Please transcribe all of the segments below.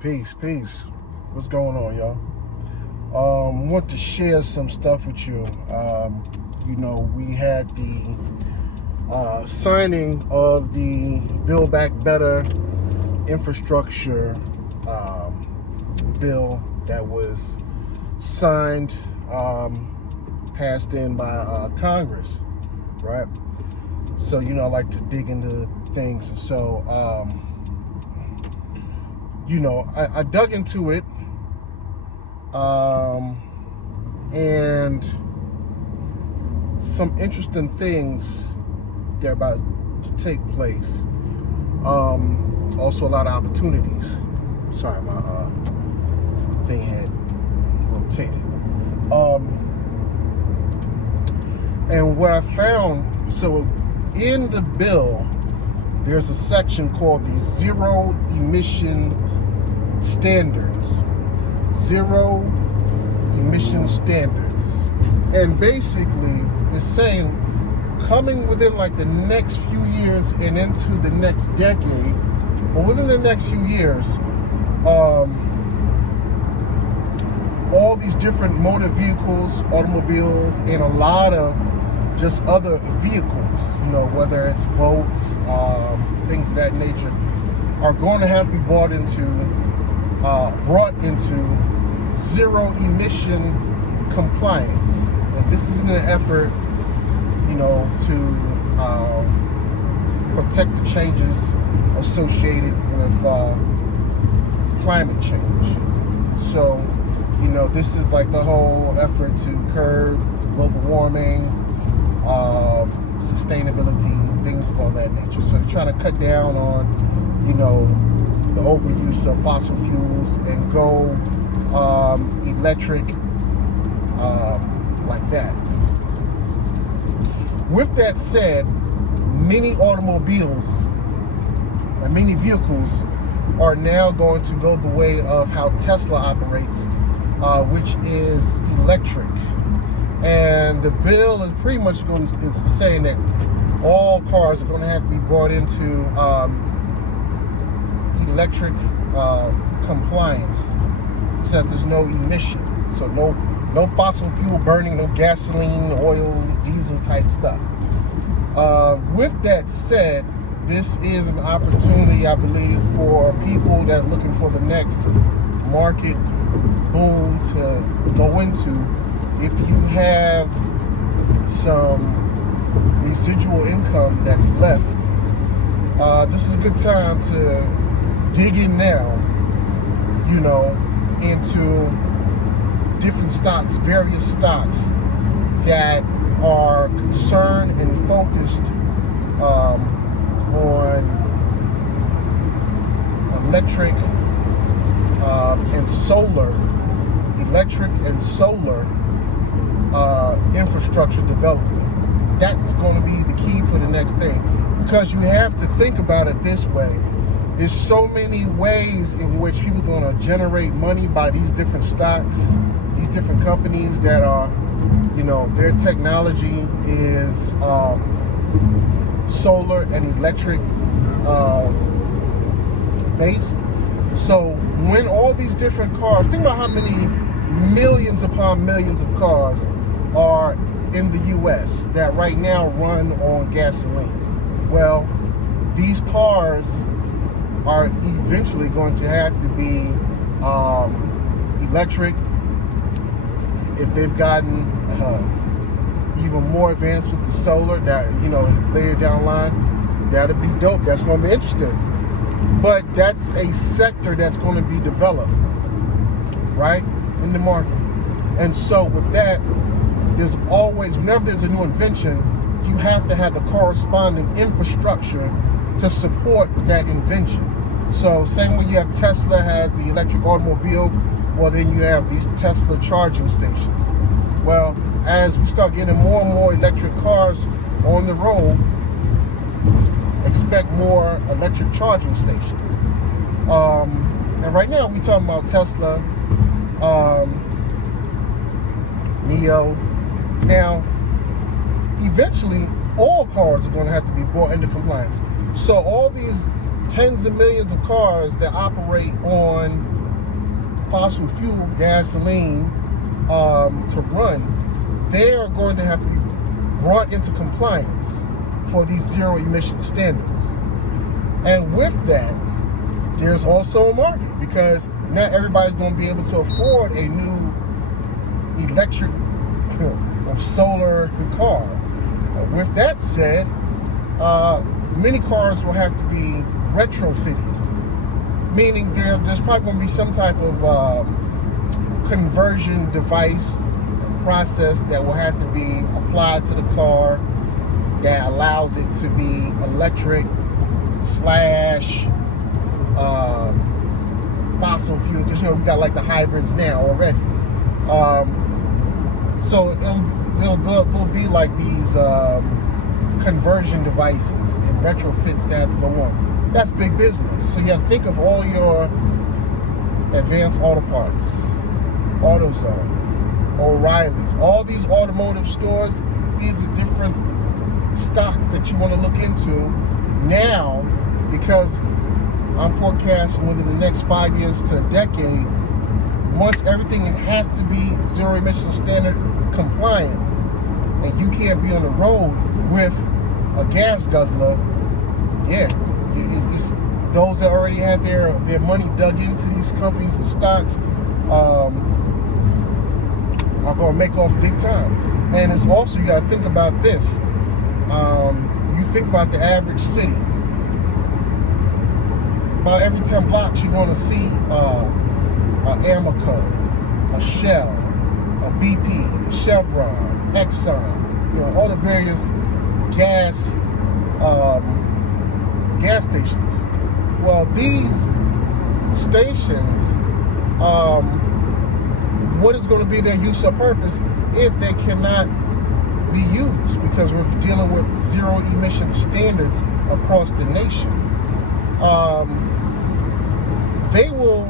Peace. What's going on, y'all? Want to share some stuff with you. We had the signing of the Build Back Better infrastructure bill that was signed, passed in by Congress, right? So, I like to dig into things. And so, I dug into it, and some interesting things that are about to take place. Also a lot of opportunities. Sorry, my thing had rotated. And what I found, so in the bill, there's a section called the Zero Emission Standards. Zero Emission Standards. And basically, it's saying coming within like the next few years and into the next decade, or within the next few years, all these different motor vehicles, automobiles, and a lot of just other vehicles, whether it's boats, things of that nature, are going to have to be brought into zero emission compliance. And this is in an effort, to protect the changes associated with climate change. So, this is like the whole effort to curb global warming, sustainability, things of all that nature. So they're trying to cut down on, the overuse of fossil fuels and go electric, like that. With that said, many automobiles and many vehicles are now going to go the way of how Tesla operates, which is electric. And the bill is pretty much is saying that all cars are going to have to be brought into electric compliance, so that there's no emissions. So no fossil fuel burning, no gasoline, oil, diesel type stuff. With that said, this is an opportunity, I believe, for people that are looking for the next market boom to go into. If you have some residual income that's left, this is a good time to dig in now, into different stocks, various stocks that are concerned and focused on electric and solar infrastructure development. That's going to be the key for the next thing, because you have to think about it this way. There's so many ways in which people are going to generate money by these different stocks, these different companies that are, their technology is solar and electric based. So when all these different cars, think about how many millions upon millions of cars are in the US that right now run on gasoline. Well, these cars are eventually going to have to be electric. If they've gotten even more advanced with the solar, that later down the line, that'll be dope. That's going to be interesting. But that's a sector that's going to be developed, right, in the market. And so with that, there's always, whenever there's a new invention, you have to have the corresponding infrastructure to support that invention. So same way you have Tesla has the electric automobile, well then you have these Tesla charging stations. Well, as we start getting more and more electric cars on the road, expect more electric charging stations. And right now we're talking about Tesla, NIO. Now, eventually, all cars are going to have to be brought into compliance. So all these tens of millions of cars that operate on fossil fuel, gasoline, to run, they are going to have to be brought into compliance for these zero emission standards. And with that, there's also a market, because not everybody's going to be able to afford a new electric or solar car. With that said, many cars will have to be retrofitted, meaning there's probably going to be some type of conversion device and process that will have to be applied to the car that allows it to be electric slash fossil fuel, because we got like the hybrids now already. So there'll be like these conversion devices and retrofits that have to go on. That's big business. So you have to think of all your Advanced Auto Parts, AutoZone, O'Reilly's, all these automotive stores. These are different stocks that you want to look into now, because I'm forecasting within the next 5 years to a decade, once everything has to be zero emission standard compliant, and you can't be on the road with a gas guzzler, it's those that already had their money dug into these companies and stocks are going to make off big time. And it's also, you got to think about this. You think about the average city. About every 10 blocks, you're going to see an Amoco, a Shell, a BP, a Chevron, Exxon, all the various gas stations. Well, these stations, what is going to be their use or purpose if they cannot be used? Because we're dealing with zero emission standards across the nation. They will,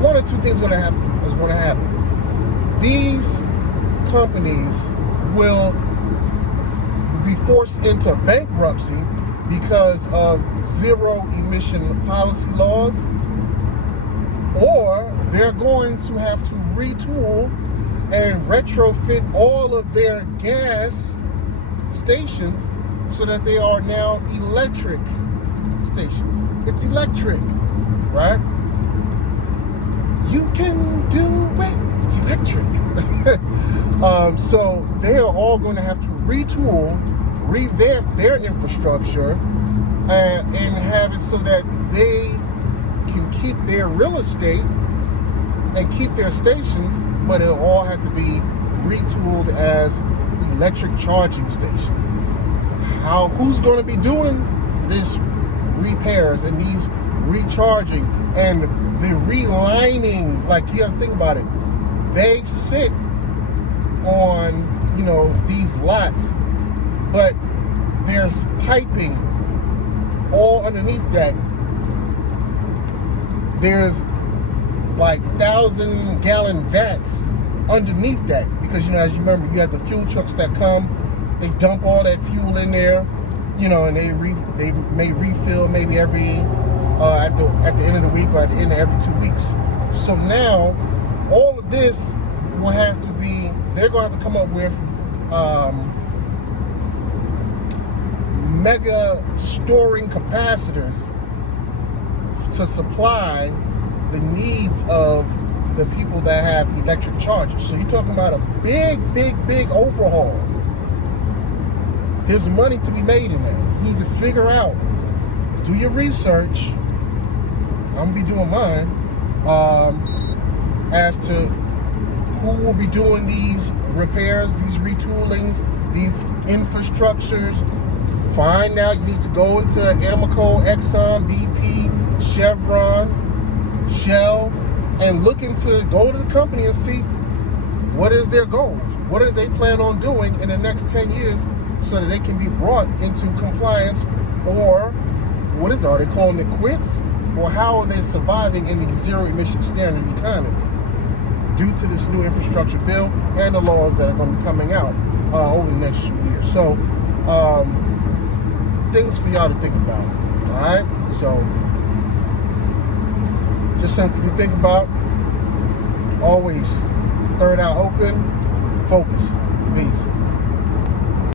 one or two things is going to happen. These companies will be forced into bankruptcy because of zero emission policy laws, or they're going to have to retool and retrofit all of their gas stations so that they are now electric stations. It's electric, right? You can do it. It's electric. So they are all going to have to retool, revamp their infrastructure, and have it so that they can keep their real estate and keep their stations, but it'll all have to be retooled as electric charging stations. Who's going to be doing this repairs and these recharging and the relining? Like, you have to think about it. They sit on, these lots, but there's piping all underneath that. There's like 1,000-gallon vats underneath that, because as you remember, you have the fuel trucks that come, they dump all that fuel in there, and they may refill maybe every at the end of the week or at the end of every 2 weeks. So now all of this will have to be, they're going to have to come up with mega storing capacitors to supply the needs of the people that have electric chargers. So you're talking about a big overhaul. There's money to be made in that. You need to figure out, do your research. I'm going to be doing mine, as to who will be doing these repairs, these retoolings, these infrastructures. Find out, you need to go into Amoco, Exxon, BP, Chevron, Shell, and go to the company and see what is their goals. What do they plan on doing in the next 10 years so that they can be brought into compliance? Or are they calling it quits? Or how are they surviving in the zero emission standard economy due to this new infrastructure bill and the laws that are going to be coming out over the next few years? So things for y'all to think about. All right, so just something for you to think about. Always third eye open, focus. Peace.